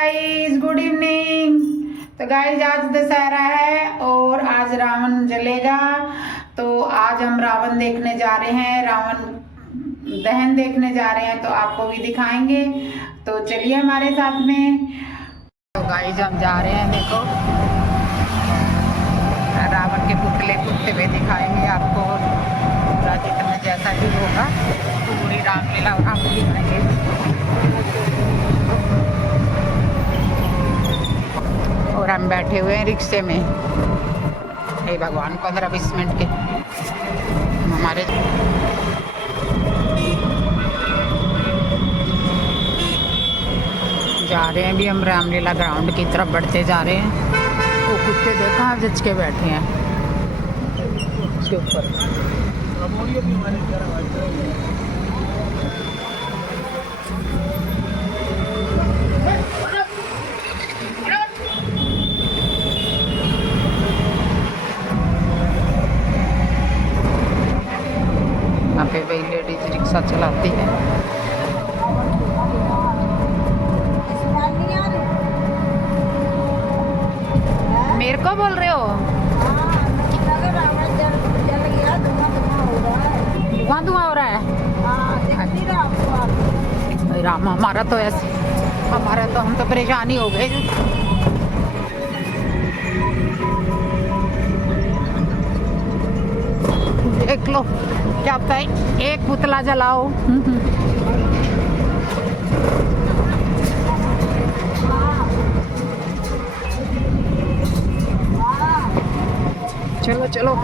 Guys, good evening. तो guys आज दशहरा है और आज रावण जलेगा। तो आज हम रावण देखने जा रहे हैं, रावण दहन देखने जा रहे हैं, तो आपको भी दिखाएंगे। तो चलिए हमारे साथ में। तो गाइस हम जा रहे हैं, देखो रावण के पुतले फूटते हुए दिखाएंगे आपको। पूरा जितना जैसा भी होगा पूरी रामलीला और आपको दिखाएंगे। और हम बैठे हुए हैं रिक्शे में। हे भगवान, 15-20 मिनट के हमारे जा रहे हैं। अभी हम रामलीला ग्राउंड की तरफ बढ़ते जा रहे हैं। वो कुत्ते देखा जच के बैठे हैं उसके ऊपर। यहाँ पे वही लेडीज रिक्शा चलाती है। मेरे को बोल रहे हो? धुआं धुआं हो रहा है। राम, हमारा तो ऐसे, हम तो परेशानी हो गए। देख लो क्या होता है, एक पुतला जलाओ। चलो चलो।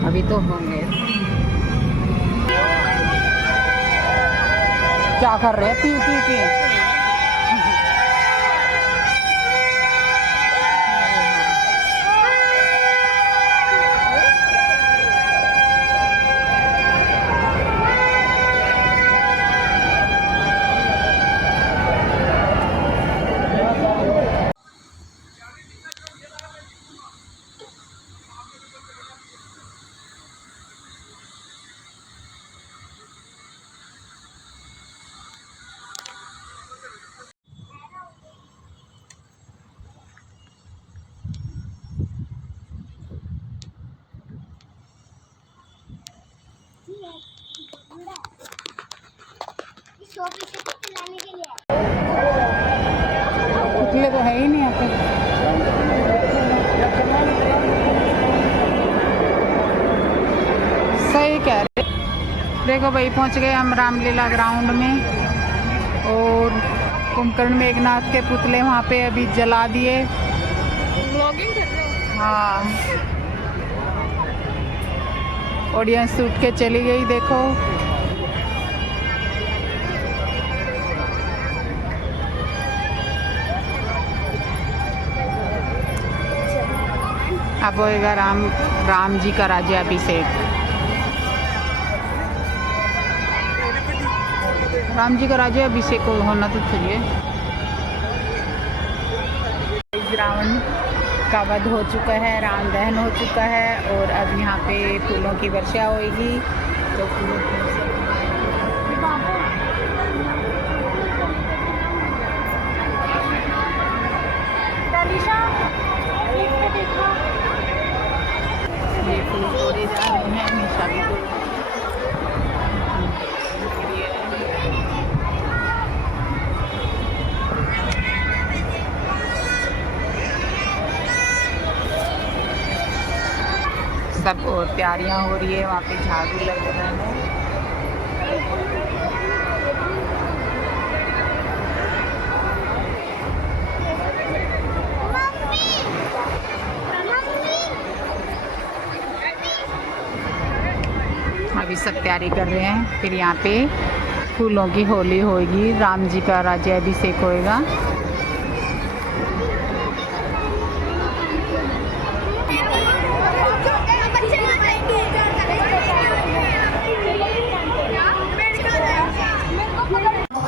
अभी तो होंगे। क्या कर रहे हैं? P P P. पुतले तो है ही नहीं यहाँ पे। सही कह रहे। देखो भाई, पहुँच गए हम रामलीला ग्राउंड में। और कुंभकर्ण मेघनाथ के पुतले वहाँ पे अभी जला दिए। व्लॉगिंग कर रहे हो? हाँ, ऑडियंस उठ के चली गई। देखो अब होएगा राम जी का राज्याभिषेक। राम जी का राज्याभिषेक होना तो चाहिए। रावण का वध हो चुका है, राम दहन हो चुका है और अब यहाँ पे फूलों की वर्षा होएगी। तो फूलों की ये फूल तोड़े जा रहे हैं। निशा भी सब और तैयारियां हो रही है। वहाँ पे झाड़ू लग रहा है। सब तैयारी कर रहे हैं। फिर यहाँ पे फूलों की होली होगी, राम जी का राज्याभिषेक होएगा।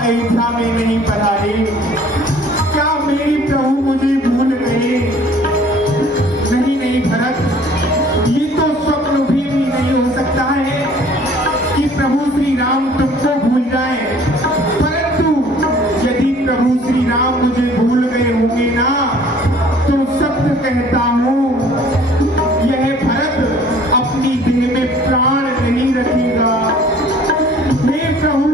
अयोध्या में नहीं पधारे, क्या मेरी प्रभु मुझे भूल गए? नहीं नहीं भरत, ये तो स्वप्न भी नहीं हो सकता है कि प्रभु श्री राम तुमको भूल जाए। परंतु यदि प्रभु श्री राम मुझे भूल गए होंगे ना, तो सत्य कहता हूँ, यह भरत अपनी देह में प्राण नहीं रखेगा। हे प्रभु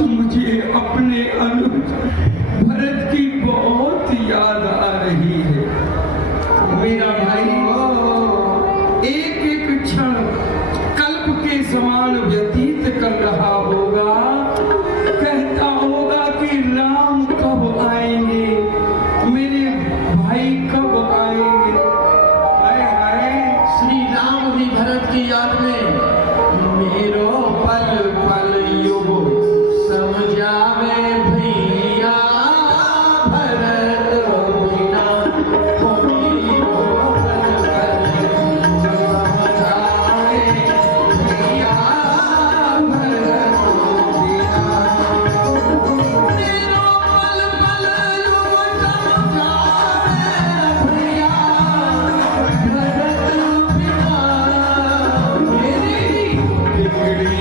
मुझे अपने अनुज भरत की बहुत याद आ रही है। मेरा भाई एक एक क्षण कल्प के समान व्यतीत कर रहा होगा, कहता होगा कि राम कब आएंगे, मेरे भाई कब आएंगे। हाय हाय, श्री राम भी भरत की याद में मेरो पल पल युग समझावे भैया भरत बिना मेरो पल पल समझावे भैया भरत बिना, मेरो पल पल युग समझावे भैया भरत बिना, मेरी बिगड़ी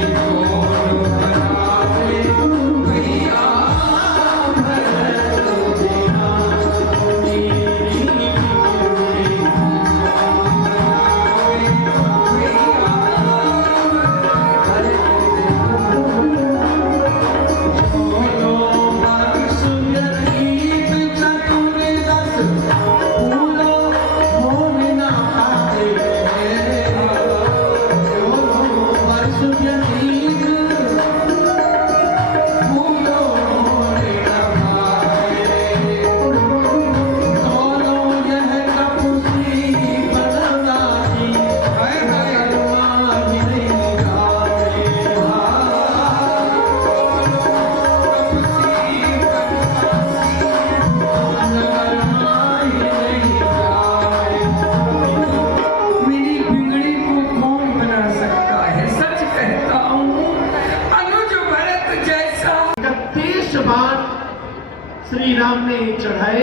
श्री राम ने चढ़ाए,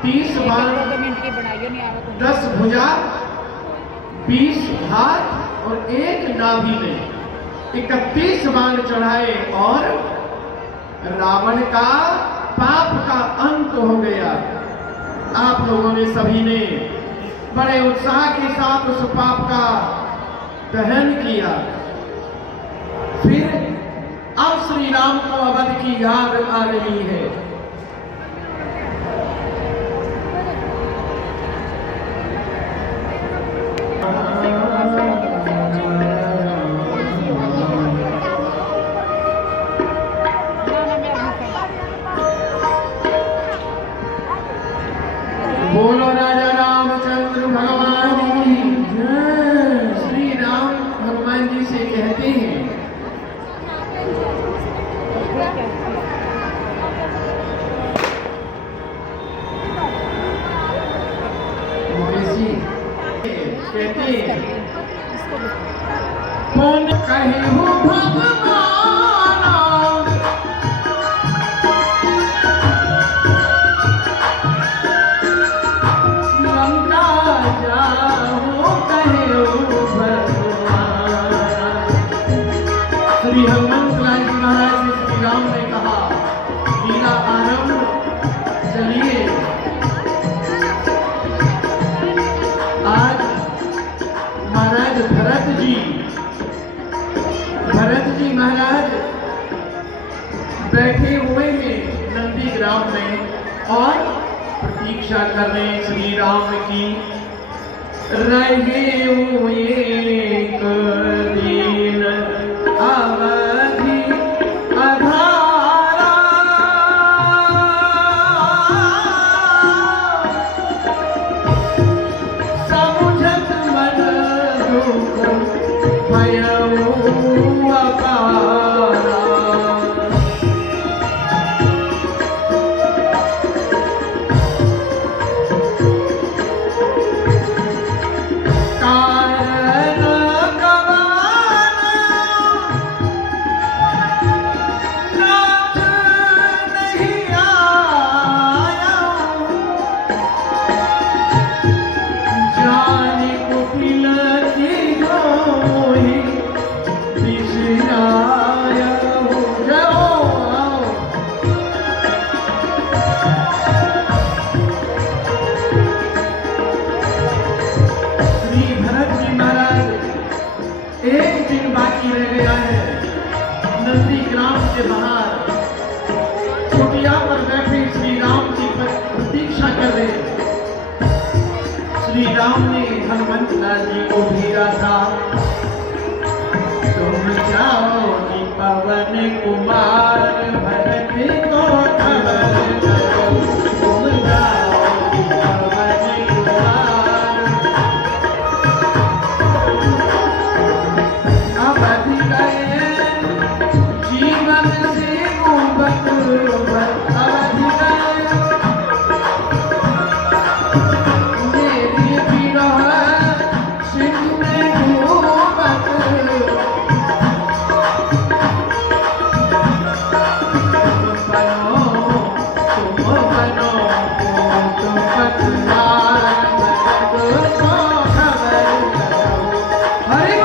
30 बाण 10 भुजा 20 हाथ और 1 नाभि में 31 बाण चढ़ाए और रावण का पाप का अंत हो गया। आप लोगों ने सभी ने बड़े उत्साह के साथ उस पाप का दहन किया। फिर अब श्री राम को अवध की याद आ रही है। बोलो राजा रामचंद्र भगवान की जय। श्री राम हनुमान जी से कहते हैं, कहते कौन कहे हो भगवान, श्री हनुमंत लाल जी महाराज से श्री राम ने कहा, लीला आरंभ, चलिए आज महाराज भरत जी महाराज बैठे हुए हैं नंदी ग्राम में और प्रतीक्षा कर रहे हैं श्री राम की। रहे हुए एक दिन अवधि अधारा, समुझत मन दुख भयउ अपारा। एक दिन बाकी रह गया है। नंदी ग्राम के बाहर कुटिया पर बैठे श्री राम की प्रतीक्षा कर रहे। श्री राम ने हनुमंत लाल जी को भेजा था, तुम जाओ कि पवन कुमार भरत को खबर करो, तुम जाओ कि पवन कुमार अवधि गए जीवन से मुबत अवधि गए, मेरी विरह सिंधु में डूबत, तुम बनो तुम पतवार भरत को खबर करो। हरि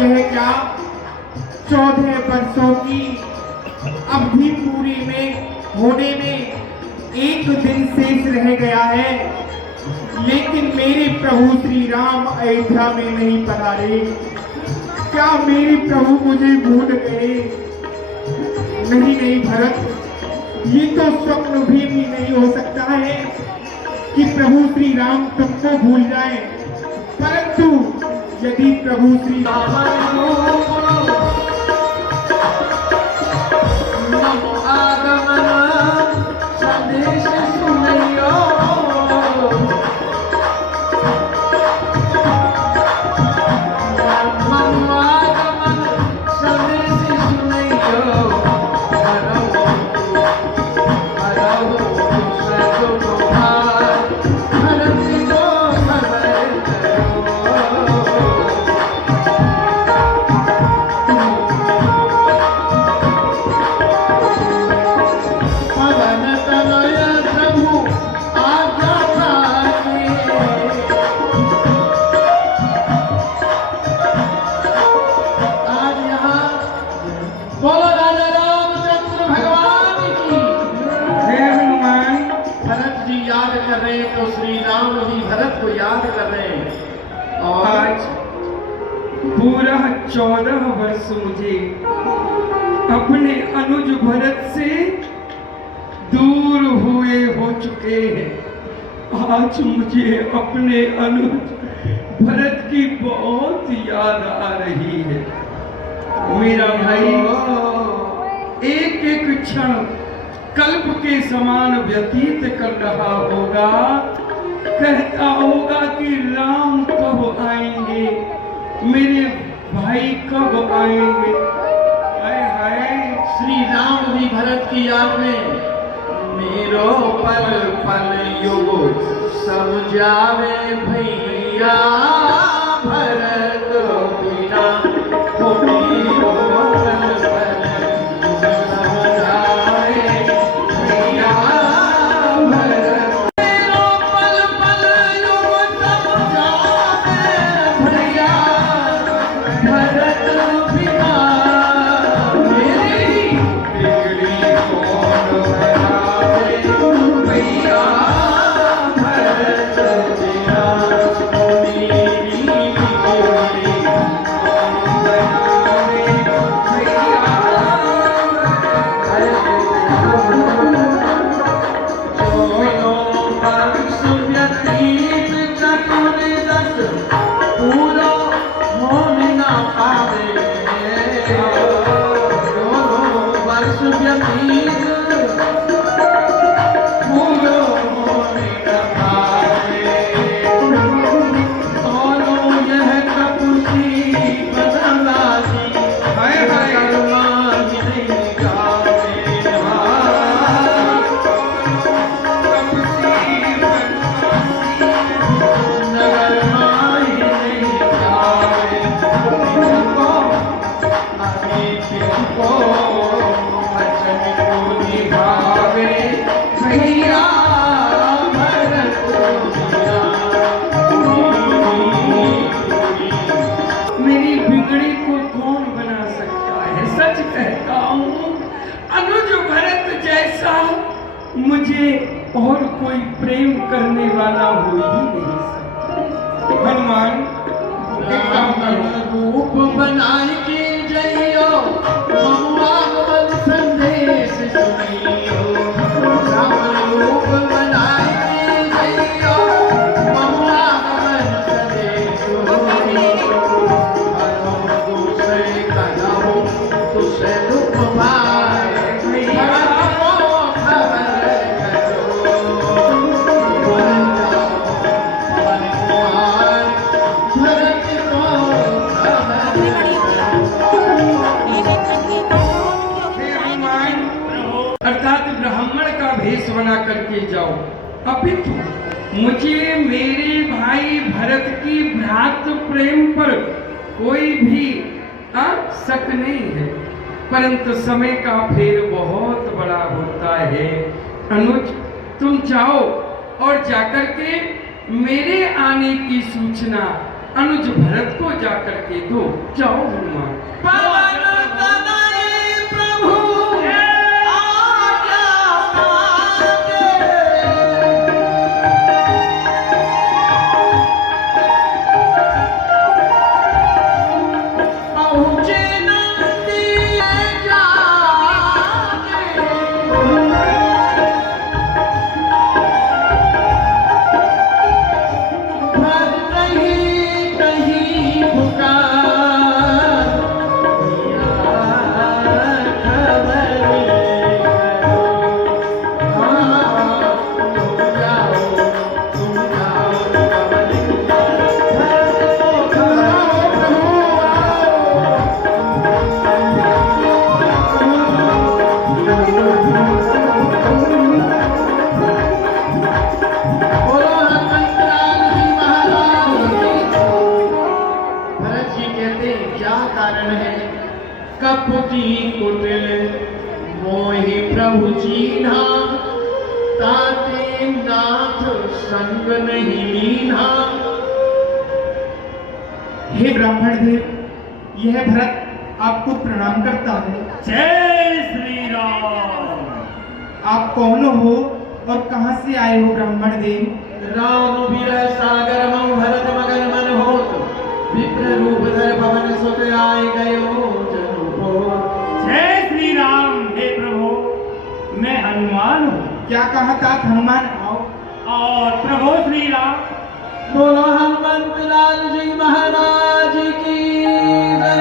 यह क्या 14 वर्षों की अवधि पूरी में होने में एक दिन शेष रह गया है, लेकिन मेरे प्रभु श्री राम अयोध्या में नहीं पधारे। क्या मेरे प्रभु मुझे भूल गए? नहीं भरत, ये तो स्वप्न भी नहीं हो सकता है कि प्रभु श्री राम तुमको भूल जाए। परंतु यदि प्रभु श्री आगमन संदेश सुनियो, आगमन संदेश सुनियो, तो श्री राम भी भरत को याद कर रहे हैं। और आज पूरा 14 वर्ष मुझे अपने अनुज भरत से दूर हुए हो चुके हैं। आज मुझे अपने अनुज भरत की बहुत याद आ रही है। मेरा भाई एक एक क्षण कल्प के समान व्यतीत कर रहा होगा, कहता होगा कि राम कब आएंगे, मेरे भाई कब आएंगे। हाय हाय, श्री राम भी भरत की याद में मेरो पल पल युग समझावे भैया, भरत बिना हो मेरो पल पल समझावे भैया, भरत मेरो मुझे और कोई प्रेम करने वाला हो ही नहीं सकता। हनुमान एक काम करो, रूप बनाए के जइयो महुआगमन संदेश सुनियो। राम रूप बनाए के जइयो महुआगमन संदेश सुनियो। अरम दूसरे कहो तुसे रूप भाए भरत को खबर करो। वन जाओ वन कुमार भरत को खबर हे हनुमान, अर्थात ब्राह्मण का भेष बना करके जाओ, अपितु मुझे मेरे भाई भरत की भ्रातृ प्रेम पर कोई भी शक नहीं है, परंतु समय का फेर बहुत बड़ा होता है। अनुज तुम जाओ और जाकर के मेरे आने की सूचना अनुज भरत को जाकर के दो। जाओ हनुमान। पवन तनय प्रभु आज्ञा मांगे। पहुँचे नंदी जागे। भर नहीं कहीं पुकार दिया खबर करो। हाँ तुम जाओ पवन भरत को खबर बोलो हनुमंतलाल जी महाराज की। भरत जी कहते हैं क्या कारण है? कपटी कुटिल मोहि प्रभु चीन्हा। ताते नाथ संग नहीं लीन्हा। हे ब्राह्मण देव, यह भरत आपको प्रणाम करता है। जय श्री राम। आप कौन हो और कहां से आए हो ब्राह्मण देव? राम विरह सागर मऊ भरत मगन मन होत। विप्र रूप धर पवन सुत आए गयो जनु को। जय श्री राम। हे प्रभु, मैं हनुमान हूँ क्या कहा तात हनुमान आओ। और प्रभु श्री राम बोलो हनुमंत लाल जी महाराज की जय।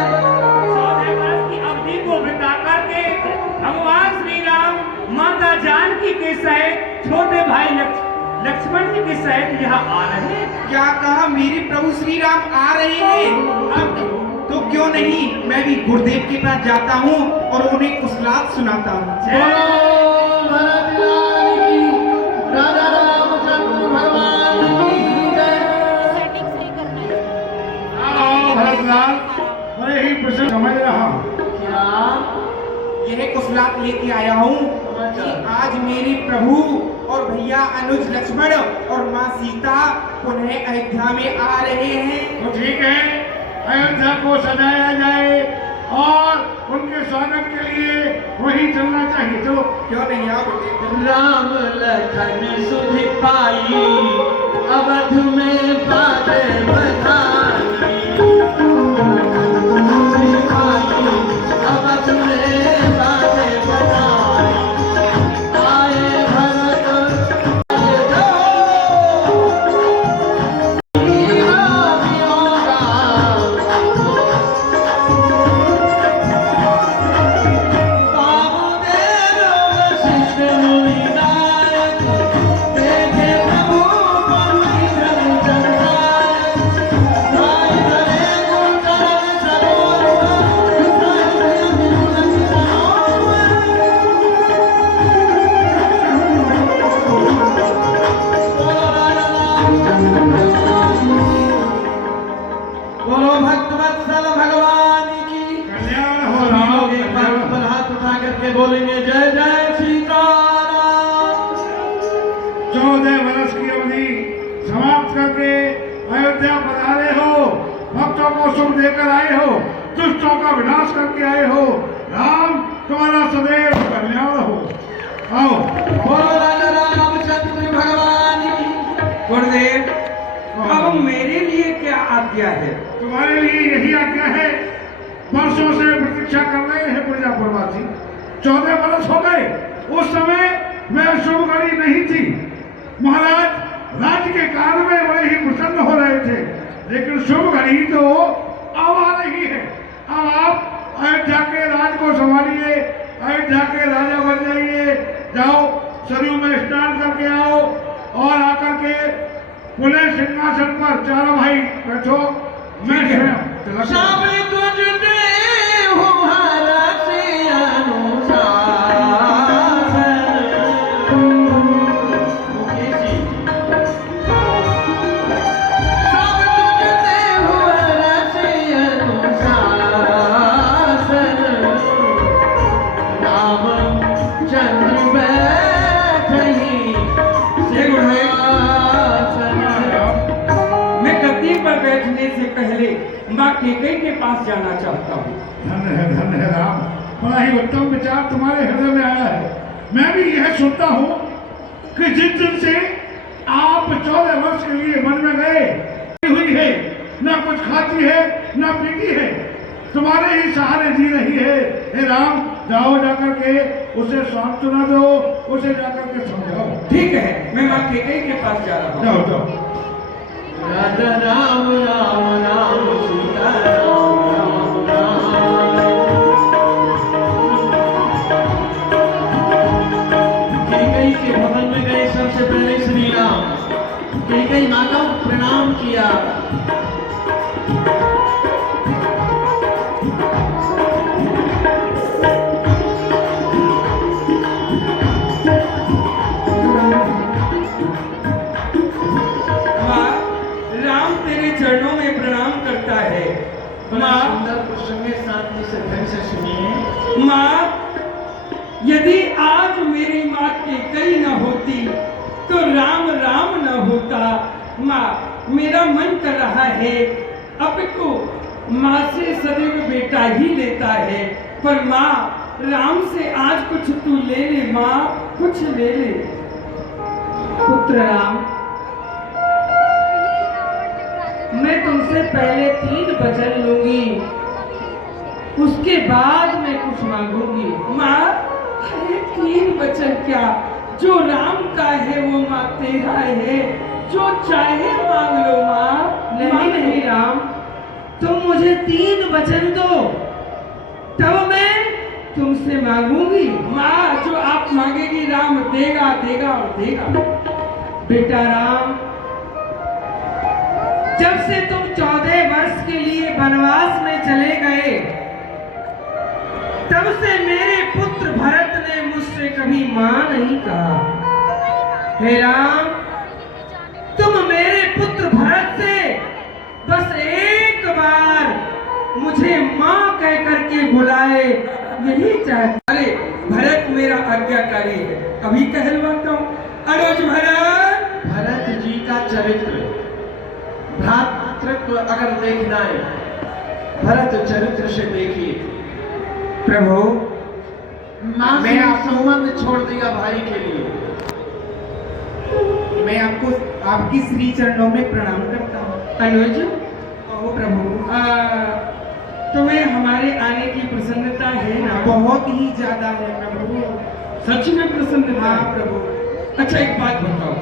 14 वर्ष की अवधि को बिता करके भगवान श्री राम माता जानकी के सहित छोटे भाई लक्ष्मण जी के सहित यहाँ आ रहे हैं। क्या कहा मेरे प्रभु श्री राम आ रहे हैं? अब तो क्यों नहीं, मैं भी गुरुदेव के पास जाता हूँ और उन्हें कुशलात सुनाता हूँ। बोलो भरत लाल की, राजा रामचंद्र भगवान की जय। भरतलाल बड़े ही प्रसन्न समझ रहा हूँ। क्या यह कुशलात लेके आया हूँ कि आज मेरे प्रभु और भैया अनुज लक्ष्मण और माँ सीता पुनः अयोध्या में आ रहे हैं। तो ठीक है, अयोध्या को सजाया जाए और उनके स्वागत के लिए वहीं चलना चाहिए। तो क्यों नहीं आओ गुरुदेव? राम लखन सुधि पाई अवध में बाजे बधाई। सुधि पाई अवध में बाजे बधाई। आए भरत आए जाओ हीरा वियोगा। वामदेव वशिष्ठ मुनि नायक देखे प्रभु पंडित जगदायक। गाय धरे गुण चरण सरोवर साई बिरुदन सरोवर। बोलो भक्तवत्सल भगवान की। कल्याण हो सभी राम, लोग एक बार ऊपर हाथ उठा करके बोलेंगे जय जय सीताराम। 14 वर्ष की अवधि समाप्त करके अयोध्या पधारे हो, भक्तों को सुख देकर आए हो, दुष्टों का विनाश करके आए हो। राम तुम्हारा सदैव कल्याण हो। आओ। बोलो राजा रामचंद्र भगवान की। गुरुदेव, अब मेरे लिए क्या आज्ञा है? तुम्हारे लिए यही आज्ञा है, वर्षों से प्रतीक्षा कर रहे हैं प्रजापुरवासी। 14 वर्ष हो गए। उस समय वह शुभ घड़ी नहीं थी। महाराज राज्य के कार्य में बड़े ही प्रसन्न हो रहे थे, लेकिन शुभ घड़ी तो अब आ रही है। अब आप अयोध्या के राज को संभालिए, अयोध्या के राजा बन जाइए। जाओ सरयू में स्नान करके आओ और आकर के पुनः सिंहासन पर चारों भाई बैठो। मैं स्वयं सब तुझ देहु हरष अनुशासन। मुखी जी, सब तुझ देहु हरष अनुशासन। रामचंद्र बैठहि सिंहासन। मैं गद्दी पर बैठने से पहले माँ कैकेयी के पास जाना चाहता हूँ। धन्य है राम, बड़ा ही उत्तम विचार तुम्हारे हृदय में आया है। मैं भी यह सुनता हूँ कि जिस दिन से आप 14 वर्ष के लिए वन में गए हुई है, ना कुछ खाती है ना पीती है, तुम्हारे ही सहारे जी रही है। हे राम, जाओ जाकर के उसे सांत्वना दो, उसे जाकर के समझाओ। ठीक है, मैं माँ कैकेयी के पास जा रहा हूँ। जाओ जाओ। राजा राम राम राम सीता राम राम राम। कैकेयी के भवन में गए सबसे पहले श्री राम। कैकेयी माता को प्रणाम किया। माँ, राम तेरे चरणों में प्रणाम करता है। माँ, सुंदर प्रसंग है, शांति से ढंग से सुनिए। माँ, यदि आज मेरी माँ कैकेयी न होती तो राम राम न होता। माँ, मेरा मन कर रहा है अब को माँ से सदैव बेटा ही लेता है, पर माँ राम से आज कुछ तू ले ले। माँ, कुछ ले ले। पुत्र राम, मैं तुमसे पहले 3 वचन लूंगी, उसके बाद मैं कुछ मांगूंगी। माँ, अरे 3 वचन क्या, जो राम का है वो माँ तेरा है, जो चाहे मांग लो माँ। नहीं नहीं राम, तुम मुझे 3 वचन दो, तब मैं तुमसे मांगूंगी। माँ, जो आप मांगेगी राम देगा देगा और देगा। बेटा राम, जब से तुम 14 वर्ष के लिए वनवास में चले गए, तब से मेरे पुत्र भरत ने मुझसे कभी मां नहीं कहा। हे राम, तुम मेरे पुत्र भरत से बस एक बार मुझे मां कह करके बुलाए, यही चाहता। अरे भरत मेरा आज्ञाकारी है, अभी कहलवाता हूँ। अनुज भरत। भरत जी का चरित्र, भ्रातृत्व अगर देखना है, भरत चरित्र से देखिए। प्रभु, माँ मैं से आपको- संबंध छोड़ दिया भाई के लिए। मैं आपको आपकी श्री चरणों में प्रणाम करता हूँ। अनुज, कहो प्रभु। तुम्हें हमारे आने की प्रसन्नता है ना? बहुत ही ज्यादा है प्रभु। सच में प्रसन्नता? हाँ प्रभु। अच्छा एक बात बताओ,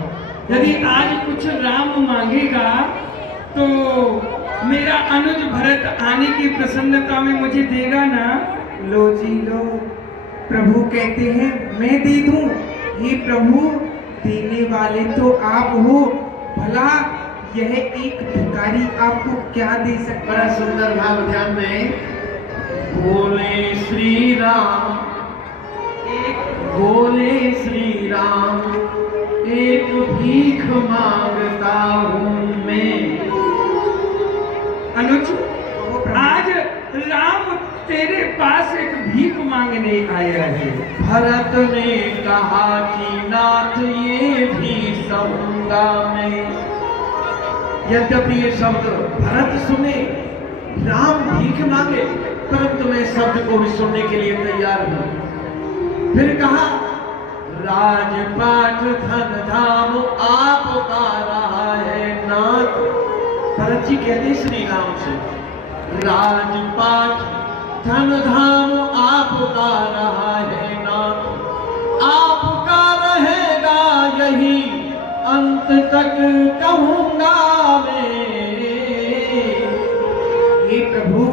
यदि आज कुछ राम मांगेगा तो मेरा अनुज भरत आने की प्रसन्नता में मुझे देगा ना? लो जी लो, प्रभु कहते हैं मैं दे दूं। हे प्रभु, देने वाले तो आप हो, भला यह एक भिखारी आपको क्या दे सकता बड़ा है? सुंदर भाव, ध्यान दें। बोले श्री राम, बोले श्री राम, एक भीख मांगता हूँ मैं। अनुज, आज राम तेरे पास एक भीख मांगने आया है। भरत ने कहा कि नाथ ये भी समूंगा मैं। यद्यपि ये शब्द भरत सुने, राम भीख मांगे, परंतु मैं शब्द को भी सुनने के लिए तैयार हूं। फिर कहा राजपाट धन धाम आपका रहा है नाथ। भरत जी कहते श्री राम से, राजपाट धन धाम आपका रहा है नाथ, आपका रहेगा यही अंत तक कहूंगा मैं। हे प्रभु,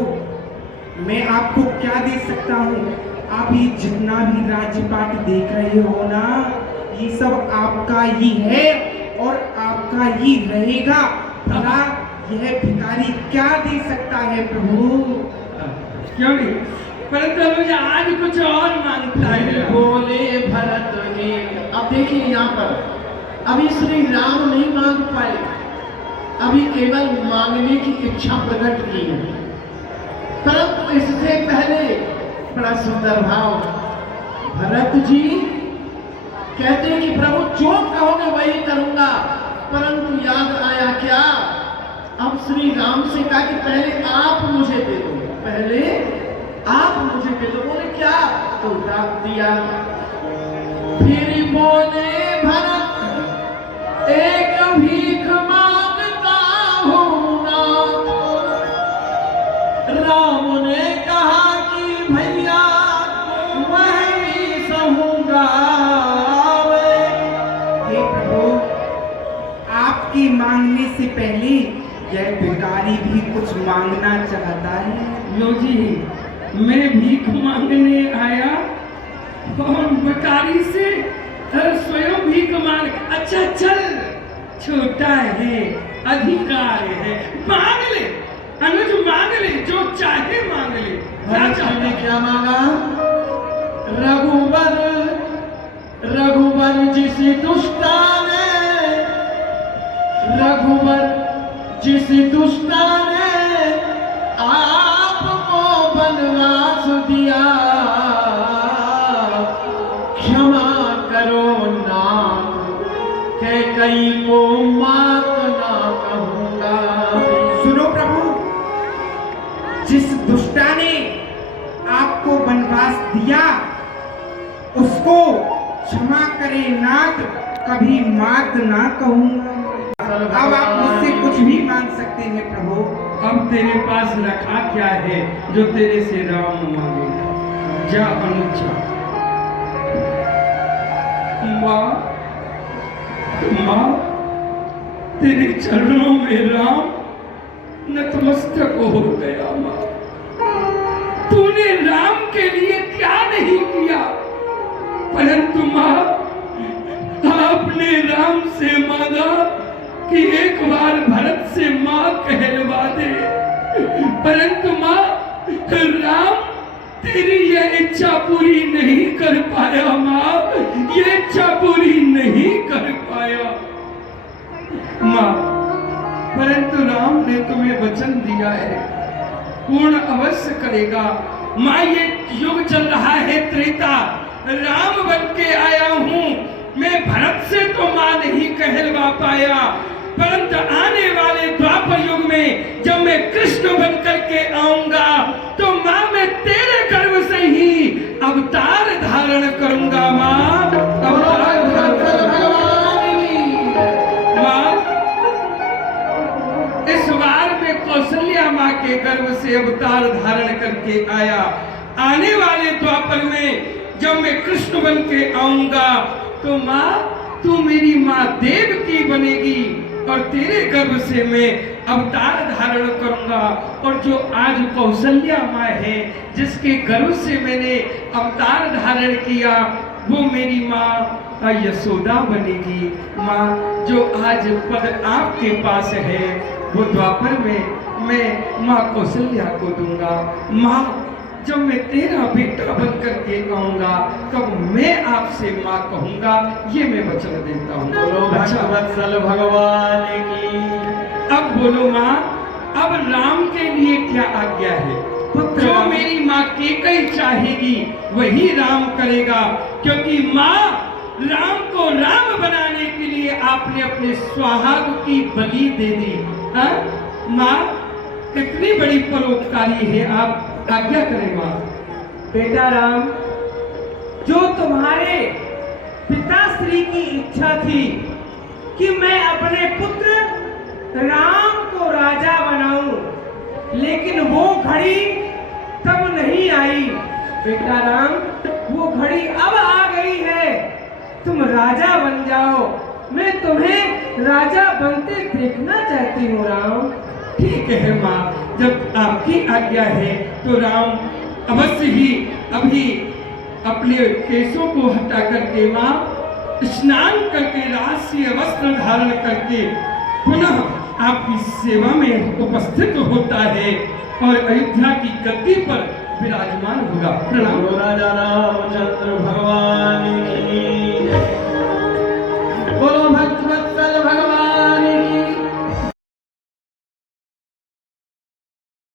मैं आपको क्या दे सकता हूँ? आप ये जितना भी राजपाट देख रहे हो ना, ये सब आपका ही है और आपका ही रहेगा। भला यह भिखारी क्या दे सकता है प्रभु? क्यों नहीं, परंतु मुझे आज कुछ और मांगता है। बोले भरत ने, अब देखिए यहाँ पर अभी श्री राम नहीं मांग पाए, अभी केवल मांगने की इच्छा प्रकट की है। परंतु इससे पहले बड़ा सुंदर भाव, भरत जी कहते हैं कि प्रभु जो कहोगे वही करूंगा, परंतु याद आया क्या, अब श्री राम से कहा कि पहले आप मुझे दे दो, पहले आप मुझे दे दो। बोले क्या? तो डाक दिया। फिर बोले भरत एक भीख मांगता हूं नाथ। राम ने कहा कि भैया वही सहूंगा मैं। हे प्रभु, आपकी मांगने से पहले यह भिखारी भी कुछ मांगना चाहता है। लो जी, मैं भीख मांगने आया और भिखारी से स्वयं भीख मांग। अच्छा चल, छोटा है, अधिकार है, मांग ले अनुज, मांग ले, जो चाहे मांग ले। क्या भरत जी चाहता ने है? क्या मांगा? रघुबर रघुबर जिस दुष्टा ने, रघुबर जिस दुष्टा ने आपको बनवास दिया, क्षमा करो नाथ, कैकेयी को मात ना कहूंगा। सुनो प्रभु, जिस दुष्टा ने आपको वनवास दिया उसको क्षमा करे नाथ, कभी मात ना कहूंगा। अब आप मुझसे कुछ भी मांग सकते हैं प्रभु। अब तेरे पास रखा क्या है जो तेरे से राम मांगेगा? जा अनुजा। माँ, माँ, तेरे चरणों में राम नतमस्तक हो गया। माँ, तूने राम के लिए क्या नहीं किया, परंतु माँ आपने राम से मांगा कि एक बार भरत से माँ कहलवा दे, परंतु माँ राम तेरी यह इच्छा पूरी नहीं कर पाया। माँ, ये इच्छा पूरी नहीं कर पाया माँ, परंतु राम ने तुम्हें वचन दिया है, पूर्ण अवश्य करेगा। माँ, ये युग चल रहा है त्रेता, राम बन के आया हूँ मैं, भरत से तो माँ नहीं कहलवा पाया, परंतु आने वाले द्वापर युग में जब मैं कृष्ण बन करके आऊंगा तो माँ मैं तेरे गर्भ से ही अवतार धारण करूंगा। माँ, अवतार धारण। माँ, इस बार मैं कौशल्या माँ के गर्भ से अवतार धारण करके आया, आने वाले द्वापर में जब मैं कृष्ण बन के आऊंगा तो माँ तू मेरी माँ देवकी बनेगी और तेरे गर्भ से मैं अवतार धारण करूंगा। और जो आज कौशल्या माँ है जिसके गर्भ से मैंने अवतार धारण किया, वो मेरी माँ यशोदा बनेगी। माँ, जो आज पद आपके पास है वो द्वापर में मैं माँ कौशल्या को दूंगा। माँ, जब मैं तेरा बेटा बन करके आऊंगा तब मैं आपसे माँ कहूंगा, ये मैं वचन देता हूँ। बोलो भक्तवत्सल भगवान की। अब बोलो माँ, अब राम के लिए क्या आज्ञा है? जो मेरी माँ केकई चाहेगी वही राम करेगा, क्योंकि माँ राम को राम बनाने के लिए आपने अपने सुहाग की बलि दे दी। माँ, कितनी बड़ी परोपकारी है आप, आज्ञा करें माँ। बेटा राम, जो तुम्हारे पिताश्री की इच्छा थी कि मैं अपने पुत्र राम को राजा बनाऊं, लेकिन वो घड़ी तब नहीं आई। बेटा राम, वो घड़ी अब आ गई है, तुम राजा बन जाओ। मैं तुम्हें राजा बनते देखना चाहती हूँ राम। ठीक है माँ, जब आपकी आज्ञा है तो राम अवश्य ही अभी अपने केशों को हटा करके माँ स्नान करके राजसीय वस्त्र धारण करके पुनः आपकी सेवा में उपस्थित होता है और अयोध्या की गद्दी पर विराजमान होगा। प्रणाम। राजा रामचंद्र भगवान की